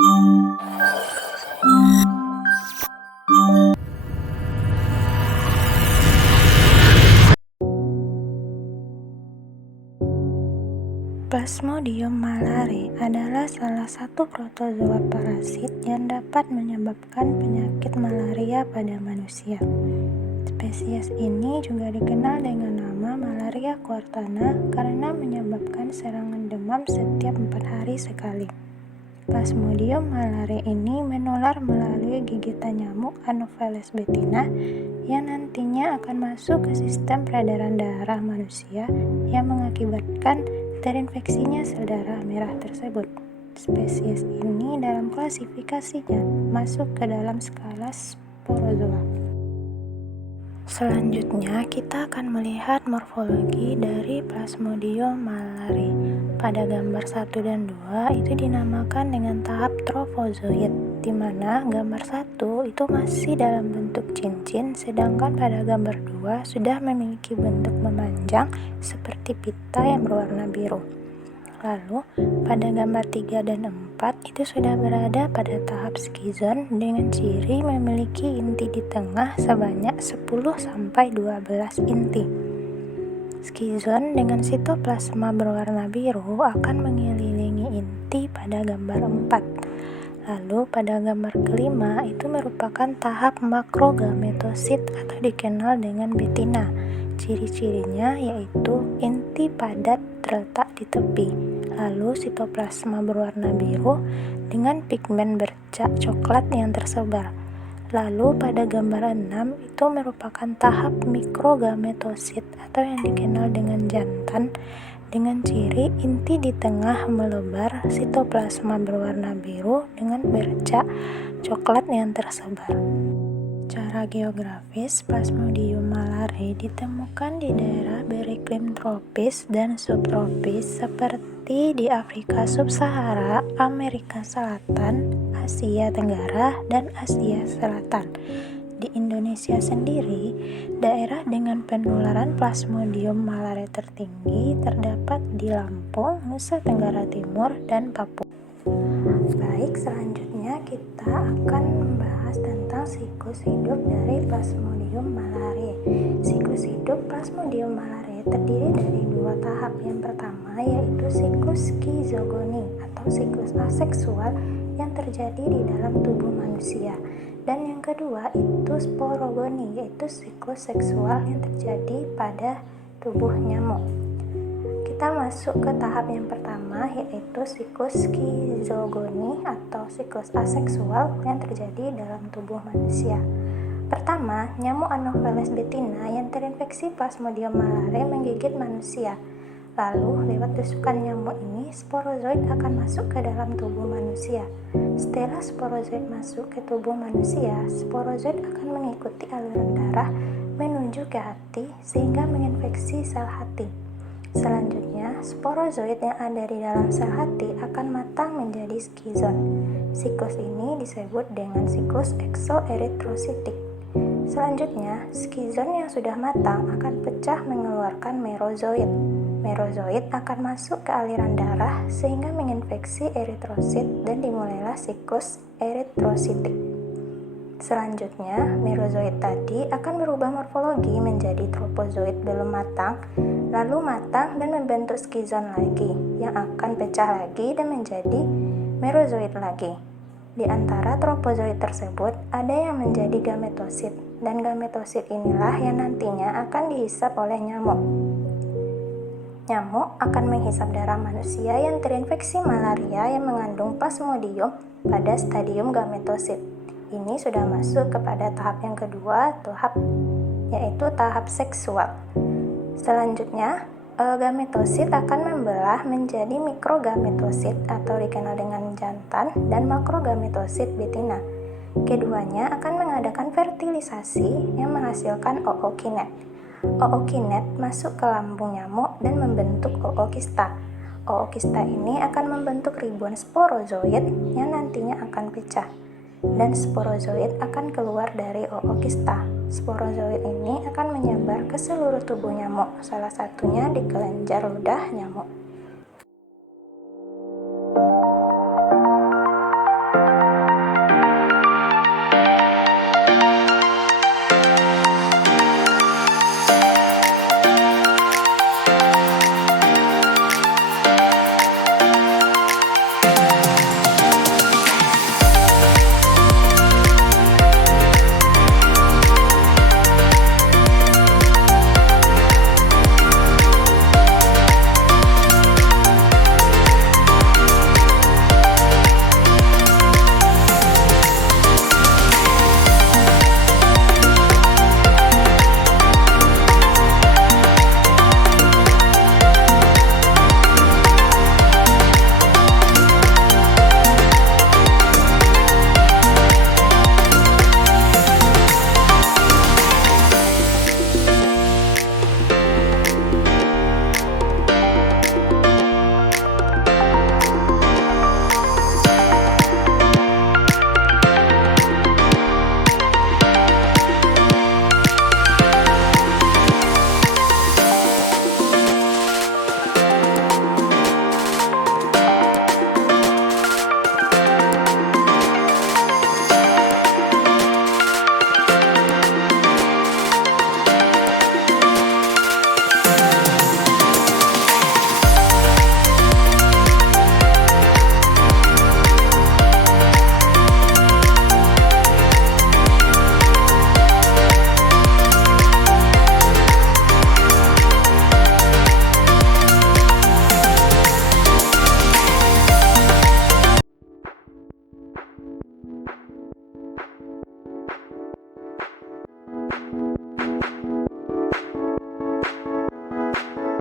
Plasmodium malare adalah salah satu protozoa parasit yang dapat menyebabkan penyakit malaria pada manusia. Spesies ini juga dikenal dengan nama malaria quartana karena menyebabkan serangan demam setiap 4 hari sekali. Plasmodium malare ini menular melalui gigitan nyamuk Anopheles betina yang nantinya akan masuk ke sistem peredaran darah manusia yang mengakibatkan terinfeksinya sel darah merah tersebut. Spesies ini dalam klasifikasinya masuk ke dalam skala sporozoa. Selanjutnya, kita akan melihat morfologi dari Plasmodium malare. Pada gambar 1 dan 2 itu dinamakan dengan tahap trofozoid, di mana gambar 1 itu masih dalam bentuk cincin, sedangkan pada gambar 2 sudah memiliki bentuk memanjang seperti pita yang berwarna biru. Lalu, pada gambar 3 dan 4 itu sudah berada pada tahap skizon dengan ciri memiliki inti di tengah sebanyak 10-12 inti. Skizon dengan sitoplasma berwarna biru akan mengelilingi inti pada gambar 4. Lalu pada gambar kelima itu merupakan tahap makrogametosit atau dikenal dengan betina. Ciri-cirinya yaitu inti padat terletak di tepi, lalu sitoplasma berwarna biru dengan pigmen bercak coklat yang tersebar. Lalu pada gambar 6 itu merupakan tahap mikrogametosit atau yang dikenal dengan jantan dengan ciri inti di tengah melebar, sitoplasma berwarna biru dengan bercak coklat yang tersebar. Secara geografis, Plasmodium malare ditemukan di daerah beriklim tropis dan subtropis seperti di Afrika Sub-Sahara, Amerika Selatan, Asia Tenggara, dan Asia Selatan. Di Indonesia sendiri, daerah dengan penularan Plasmodium malare tertinggi terdapat di Lampung, Nusa Tenggara Timur, dan Papua. Baik, selanjutnya kita akan membahas tentang siklus hidup dari Plasmodium malare. Siklus hidup Plasmodium malare terdiri dari 2 tahap. Yang pertama yaitu siklus skizogoni atau siklus aseksual yang terjadi di dalam tubuh manusia. Dan yang kedua itu sporogoni, yaitu siklus seksual yang terjadi pada tubuh nyamuk. Kita masuk ke tahap yang pertama yaitu siklus skizogoni atau siklus aseksual yang terjadi dalam tubuh manusia. Pertama, nyamuk Anopheles betina yang terinfeksi Plasmodium malare menggigit manusia. Lalu, lewat tusukan nyamuk ini, sporozoid akan masuk ke dalam tubuh manusia. Setelah sporozoid masuk ke tubuh manusia, sporozoid akan mengikuti aliran darah menuju ke hati sehingga menginfeksi sel hati. Selanjutnya, sporozoid yang ada di dalam sel hati akan matang menjadi skizon. Siklus ini disebut dengan siklus eksoeritrositik. Selanjutnya, skizon yang sudah matang akan pecah mengeluarkan merozoid. Merozoid akan masuk ke aliran darah sehingga menginfeksi eritrosit dan dimulailah siklus eritrositik. Selanjutnya, merozoid tadi akan berubah morfologi menjadi tropozoid belum matang, lalu matang dan membentuk skizon lagi, yang akan pecah lagi dan menjadi merozoid lagi. Di antara tropozoid tersebut, ada yang menjadi gametosit, dan gametosit inilah yang nantinya akan dihisap oleh nyamuk. Nyamuk akan menghisap darah manusia yang terinfeksi malaria yang mengandung Plasmodium pada stadium gametosit. Ini sudah masuk kepada tahap yang kedua, yaitu tahap seksual. Selanjutnya, gametosit akan membelah menjadi mikrogametosit atau dikenal dengan jantan dan makrogametosit betina. Keduanya akan mengadakan fertilisasi yang menghasilkan ookinet. Ookinet masuk ke lambung nyamuk dan membentuk ookista. Ookista ini akan membentuk ribuan sporozoid yang nantinya akan pecah. Dan sporozoid akan keluar dari ookista. Sporozoid ini akan menyebar ke seluruh tubuh nyamuk, salah satunya di kelenjar ludah nyamuk.